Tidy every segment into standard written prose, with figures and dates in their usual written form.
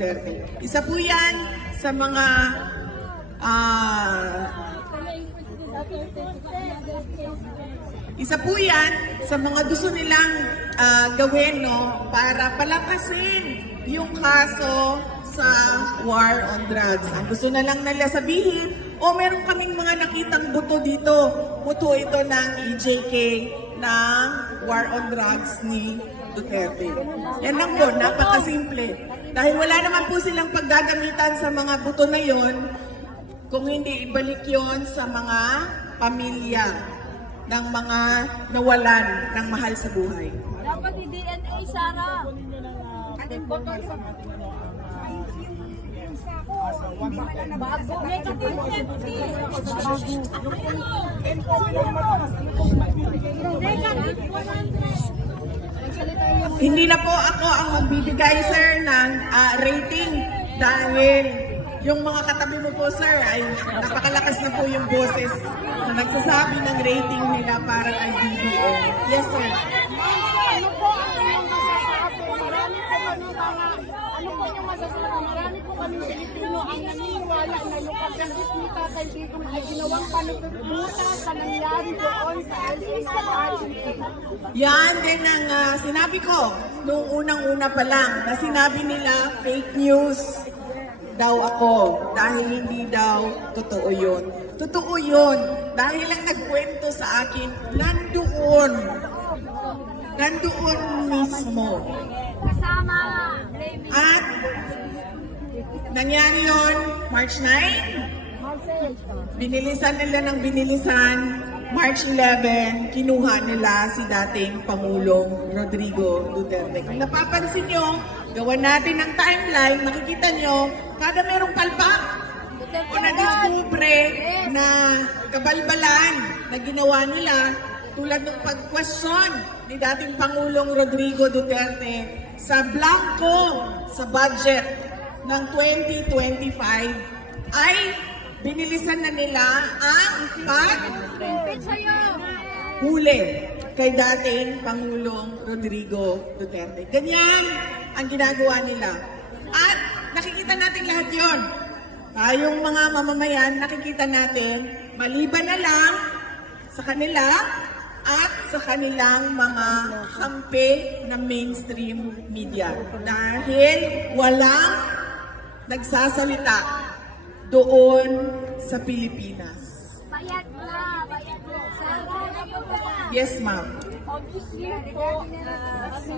Duterte. Isa po yan sa mga gusto nilang gawin, no, para palakasin yung kaso sa war on drugs. Ang gusto na lang nila sabihin, meron kaming mga nakitang buto dito. Buto ito ng EJK ng war on drugs ni Duterte. Yan lang po, napakasimple. Dahil wala naman po silang paggagamitan sa mga buto na yon, kung hindi ibalik yon sa mga pamilya ng mga nawalan ng mahal sa buhay. Dapat i-DNA, Sarah. Hindi na po ako ang magbibigay, sir, ng rating dahil yung mga katabi mo po, sir, ay napakalakas na po yung boses na nagsasabi ng rating nila para kay BBM. Yes, sir. Ano po ang inyong masasabi? Marami po kami Pilipino ang naniniwala na yung pagkakit ni Tatay Digong ay ginawang panagbubuta sa nangyari doon sa Yan din ang sinabi ko nung unang-una pa lang na sinabi nila fake news daw ako dahil hindi daw totoo yun. Totoo yun dahil lang nagkwento sa akin nandoon mismo. Kasama. At nangyari yun March 9. Binilisan nila ng binilisan. March 11, kinuha nila si dating Pangulong Rodrigo Duterte. Kung napapansin nyo, gawa natin ng timeline, makikita nyo, kada merong palpak o na-discover na kabalbalan na ginawa nila, tulad ng pag-question ni dating Pangulong Rodrigo Duterte sa blanco sa budget ng 2025 ay binilisan na nila ang paghuli kay dating Pangulong Rodrigo Duterte. Ganyan ang ginagawa nila. At nakikita natin lahat yon. Tayong mga mamamayan, nakikita natin, maliban na lang sa kanila at sa kanilang mga kampe na mainstream media. Dahil walang nagsasalita doon sa Pilipinas. Bayad na. Yes, ma'am. Obviously po, si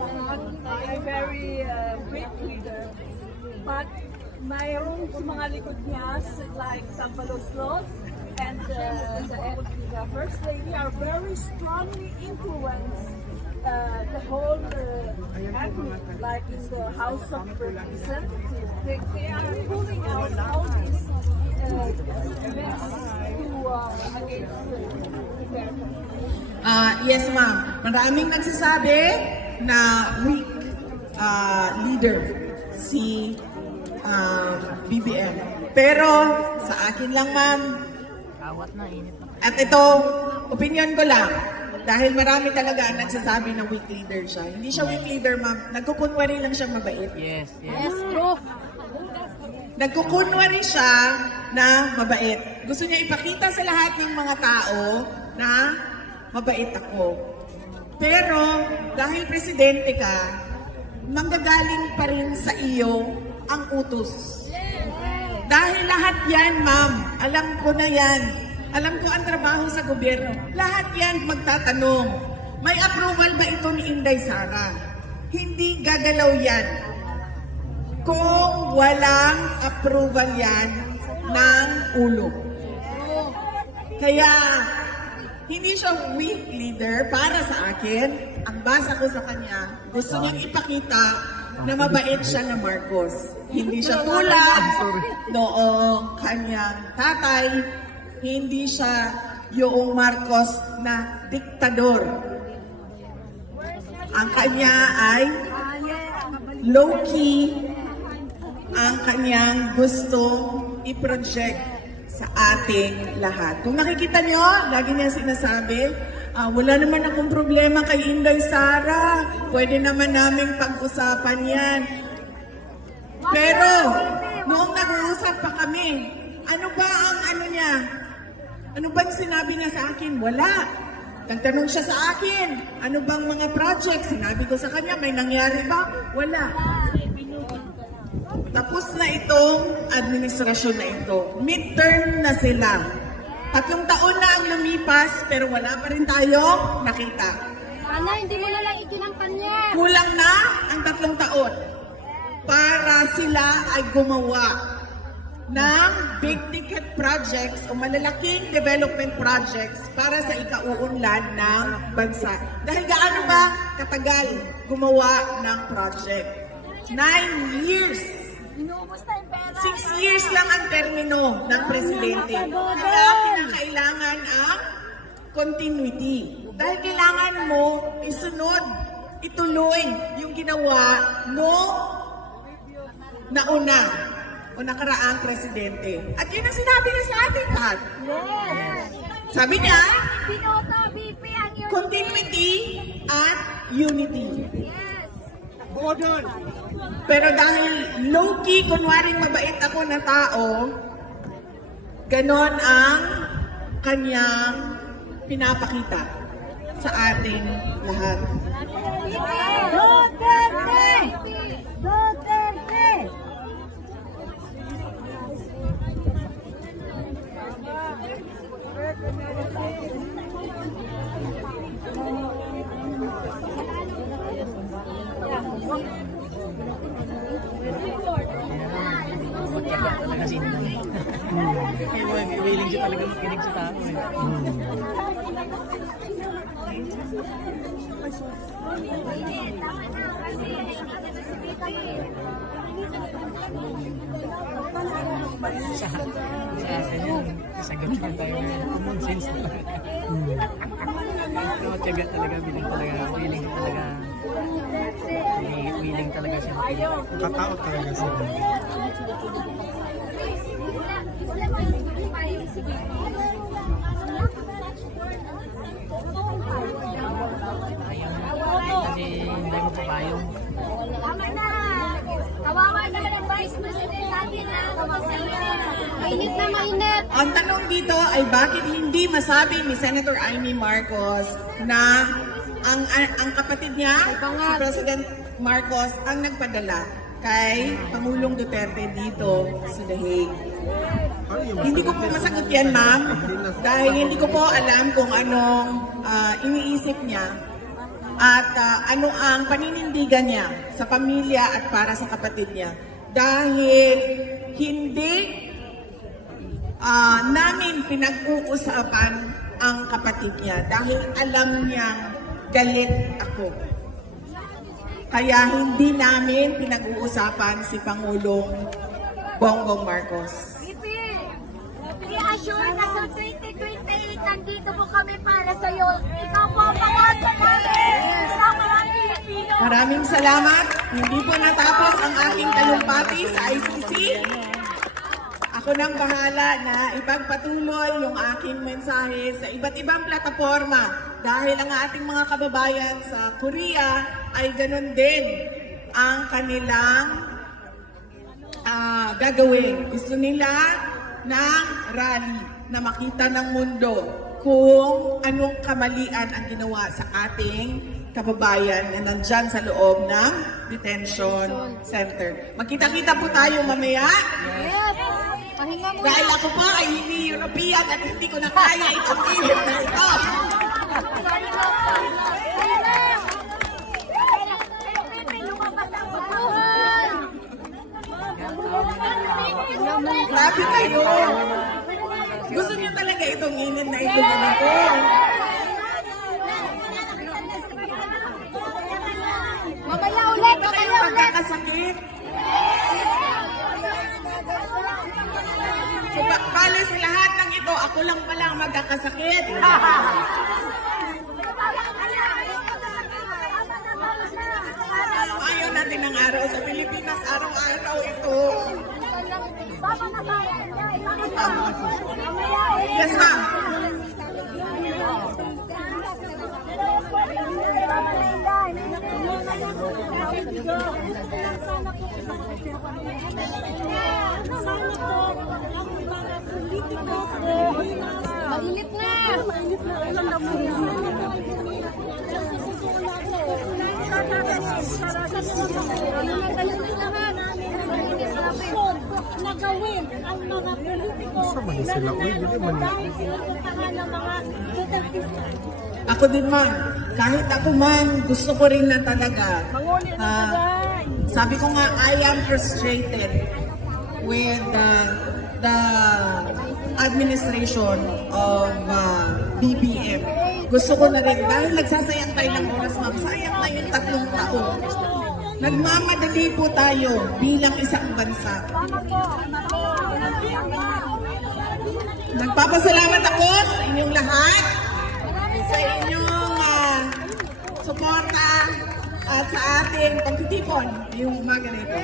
Pangan ay very great leader. But mayroong mga likod niya like Tampalos and the First Lady are very strongly influenced the whole ethnic, like in the House of Representatives. They are pulling out all these events to against Yes, ma'am. Maraming nagsasabi na weak leader si BBM. Pero sa akin lang, ma'am, at ito, opinion ko lang, dahil marami talaga ang nagsasabi na weak leader siya. Hindi siya weak leader, ma'am. Nagkukunwari lang siya mabait. Yes, true. Nagkukunwari siya na mabait. Gusto niya ipakita sa lahat ng mga tao na mabait ako. Pero dahil presidente ka, manggagaling pa rin sa iyo ang utos. Dahil lahat yan, ma'am, alam ko na yan. Alam ko ang trabaho sa gobyerno. Lahat yan magtatanong, may approval ba ito ni Inday Sara? Hindi gagalaw yan kung walang approval yan ng ulo. Kaya, hindi siya weak leader para sa akin. Ang basa ko sa kanya, gusto niyang ipakita na mabait siya na Marcos. Hindi siya tulad noong kanyang tatay. Hindi siya yung Marcos na diktador. Ang kanya ay low-key ang kanyang gusto i-project sa ating lahat. Kung nakikita nyo, lagi niya sinasabi, wala naman akong problema kay Inday Sara. Pwede naman naming pag-usapan yan. Pero, noong nag-uusap pa kami, ano ba ang ano niya? Ano bang sinabi niya sa akin? Wala. Nagtanong siya sa akin, ano bang mga project? Sinabi ko sa kanya, may nangyari ba? Wala. Tapos na itong administrasyon na ito. Midterm na sila. 3 taon na ang lumipas, pero wala pa rin tayo nakita. Sana hindi mo na lang ikinangkanya. Kulang na ang 3 taon para sila ay gumawa ng big ticket projects o malalaking development projects para sa ikauunlad ng bansa. Dahil gaano ba katagal gumawa ng project? 9 years. Inubos na yung pera. 6 years lang ang termino ng presidente. Kaya kinakailangan ang continuity. Dahil kailangan mo isunod, ituloy yung ginawa mo nauna o nakaraang presidente. At yun ang sinabi niya sa ating lahat. Yes. Sabi niya, Binoto, BP ang yun. continuity at unity. Yes. Pero dahil low-key, kunwaring mabait ako na tao, ganon ang kanyang pinapakita sa ating lahat. Duterte! Duterte! Willing siya talaga makinig sa tao eh. Sa akin yan, sagot lang tayo na common sense na talaga. Matyaga talaga, willing talaga. Willing talaga siya makinig. Kataot talaga siya. Kasi hindi mo papayong. Tama na! Kawawa naman ang Vice President natin na mainit na mainit. Ang tanong dito ay bakit hindi masabi ni Senator Amy Marcos na ang kapatid niya, si President Marcos, ang nagpadala kay Pangulong Duterte dito sa The Hague. Hindi ko po masagot yan, ma'am, dahil hindi ko po alam kung anong iniisip niya at ano ang paninindigan niya sa pamilya at para sa kapatid niya. Dahil hindi namin pinag-uusapan ang kapatid niya dahil alam niyang galit ako. Kaya hindi namin pinag-uusapan si Pangulong Bongbong Marcos. I-assure na sa 2028 nandito po kami para sa iyo. Ikaw po ang pangalan namin. Sa mga Pilipino. Maraming salamat. Hindi po natapos ang aking talumpati sa ICC. Ako nang bahala na ipagpatuloy yung aking mensahe sa iba't ibang plataforma dahil ang ating mga kababayan sa Korea ay ganun din ang kanilang gagawin. Gusto nila ng rally na makita ng mundo kung anong kamalian ang ginawa sa ating kababayan na nandyan sa loob ng detention center. Magkita-kita po tayo mamaya. Yes. Pahinga mo. Dahil ako pa ay hindi European at hindi ko na kaya itong init na ito. Grabe kayo. Gusto niyo talaga itong init na ito ganito. Mamaya ulit. Ito kayo magkakasakit. So, bali sa lahat ng ito, ako lang pala ang magkakasakit. Ayaw natin ng araw sa Pilipinas, araw-araw ito. Yes, ma'am. Mainit na! Mainit na! Ilan na mo? Nagawin ang mga politiko Sama na sila, uy, hindi man. dahil sinusuntahan ng mga Duterte. Ako din man, kahit ako man, gusto ko rin na talaga. Sabi ko nga, I am frustrated with the administration of BBM. Gusto ko na rin, dahil nagsasayang tayo ng oras, ma'am, sayang na yung 3 taon. Nagmamadali po tayo bilang isang bansa. Nagpapasalamat ako sa inyong lahat, sa inyong suporta at sa ating pagtitipon ngayong umaga nito.